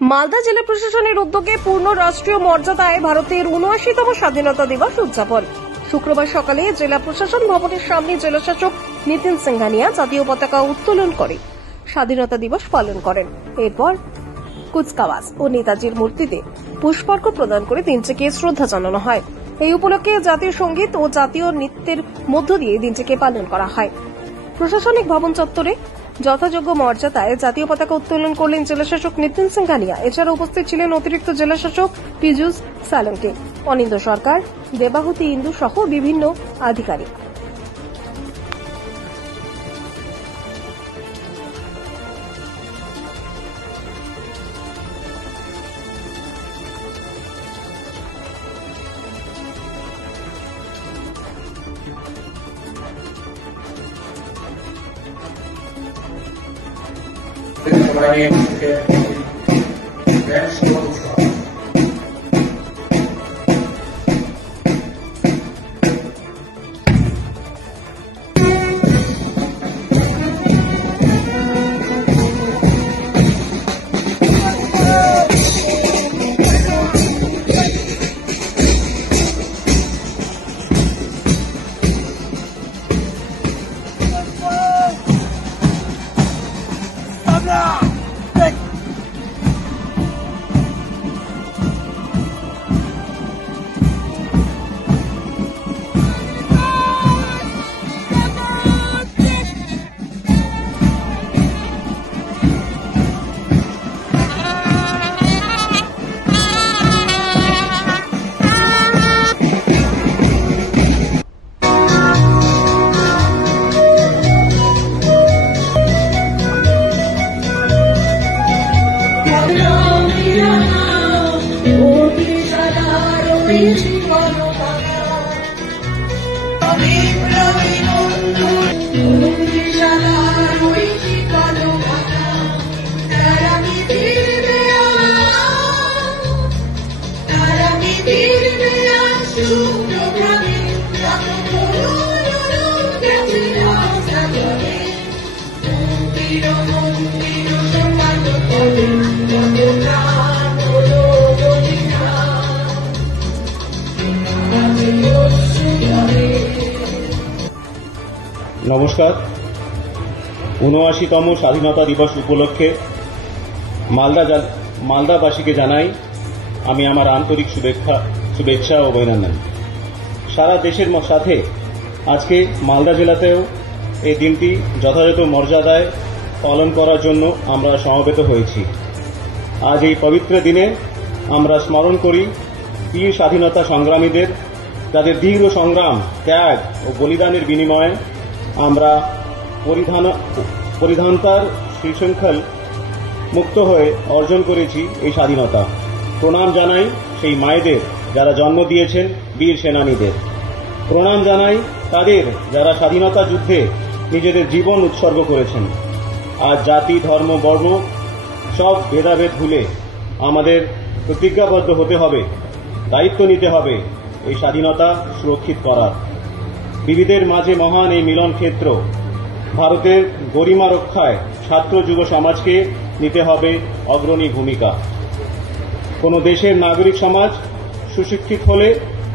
মালদা জেলা প্রশাসনের উদ্যোগে পূর্ণ রাষ্ট্রীয় মর্যাদায় ভারতের ৭৯তম স্বাধীনতা দিবস উদযাপন। শুক্রবার সকালে জেলা প্রশাসন ভবনের সামনে জেলাশাসক নিতিন সিংহানিয়া জাতীয় পতাকা উত্তোলন করে স্বাধীনতা দিবস পালন করেন। এরপর কুচকাওয়াজ ও নেতাজির মূর্তিতে পুষ্পার্ঘ্য প্রদান করে দিনটিকে শ্রদ্ধা জানানো হয়। এই উপলক্ষে জাতীয় সঙ্গীত ও জাতীয় নৃত্যের মধ্য দিয়ে দিনটিকে পালন করা হয়। প্রশাসনিক ভবন চত্বরে যথাযোগ্য মর্যাদায় জাতীয় পতাকা উত্তোলন করলেন জেলাশাসক নিতিন সিংহানিয়া। এছাড়া উপস্থিত ছিলেন অতিরিক্ত জেলাশাসক পীযূষ সালঙ্কে, অনিন্দ সরকার, দেবাহুতি ইন্দু সহ বিভিন্ন আধিকারিক। নমস্কার। ৭৯তম স্বাধীনতা দিবস উপলক্ষে মালদাবাসীকে জানাই আমি আমার আন্তরিক শুভেচ্ছা ও অভিনন্দন। সারা দেশের সাথে আজকে মালদা জেলাতেও এই দিনটি যথাযথ মর্যাদায় পালন করার জন্য আমরা সমবেত হয়েছি। আজ এই পবিত্র দিনে আমরা স্মরণ করি বীর স্বাধীনতা সংগ্রামীদের, যাদের দীর্ঘ সংগ্রাম, ত্যাগ ও বলিদানের বিনিময়ে আমরা পরিধানতার শৃঙ্খল মুক্ত হয়ে অর্জন করেছি এই স্বাধীনতা। প্রণাম জানাই সেই মায়েদের যারা জন্ম দিয়েছেন বীর সেনানীদের। প্রণাম জানাই তাদের যারা স্বাধীনতা যুদ্ধে নিজেদের জীবন উৎসর্গ করেছেন। আজ জাতি, ধর্ম, বর্ণ সব ভেদাভেদ ভুলে আমাদের প্রতিজ্ঞাবদ্ধ হতে হবে, দায়িত্ব নিতে হবে এই স্বাধীনতা সুরক্ষিত করার। বিবিধের মাঝে মহান এই মিলন ক্ষেত্র, ভারতের গরিমা রক্ষায় ছাত্র যুব সমাজকে নিতে হবে অগ্রণী ভূমিকা। কোন দেশের নাগরিক সমাজ সুশিক্ষিত হলে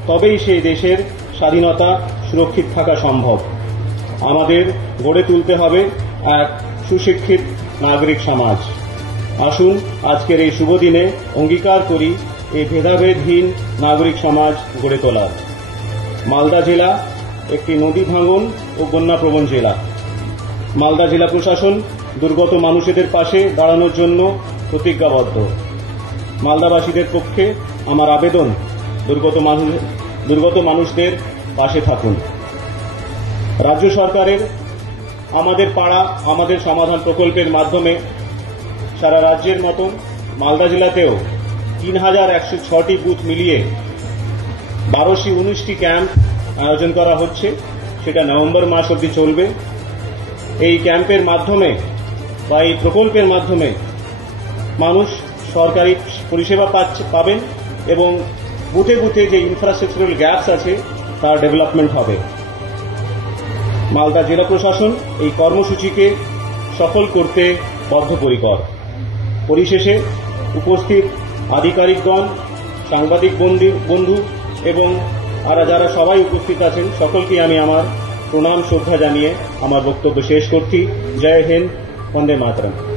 তবেই সেই দেশের স্বাধীনতা সুরক্ষিত থাকা সম্ভব। আমাদের গড়ে তুলতে হবে এক সুশিক্ষিত নাগরিক সমাজ। আসুন আজকের এই শুভ দিনে অঙ্গীকার করি এই ভেদাভেদহীন নাগরিক সমাজ গড়ে তোলার। মালদা জেলা একটি নদী ভাঙন ও বন্যাপ্রবণ জেলা। মালদা জেলা প্রশাসন দুর্গত মানুষদের পাশে দাঁড়ানোর জন্য প্রতিজ্ঞাবদ্ধ। মালদাবাসীদের পক্ষে আমার আবেদন, দুর্গত মানুষদের পাশে থাকুন। রাজ্য সরকারের আমাদের পাড়া আমাদের সমাধান প্রকল্পের মাধ্যমে সারা রাজ্যের মতন মালদা জেলাতেও ৩,১০৬টি বুথ মিলিয়ে ১২19টি ক্যাম্প আয়োজন করা হচ্ছে। সেটা নভেম্বর মাস অবধি চলবে। এই ক্যাম্পের মাধ্যমে বা এই প্রকল্পের মাধ্যমে মানুষ সরকারি পরিষেবা পাবেন এবং বুথে বুথে যে ইনফ্রাস্ট্রাকচারাল গ্যাপস আছে তার ডেভেলপমেন্ট হবে। মালদা জেলা প্রশাসন এই কর্মসূচিকে সফল করতে বদ্ধপরিকর। পরিশেষে উপস্থিত আধিকারিকগণ, সাংবাদিক বন্ধু এবং যারা সবাই উপস্থিত আছেন সকলকে আমি আমার প্রণাম শ্রদ্ধা জানিয়ে আমার বক্তব্য শেষ করছি। জয় হিন্দ, বন্দে মাতরম।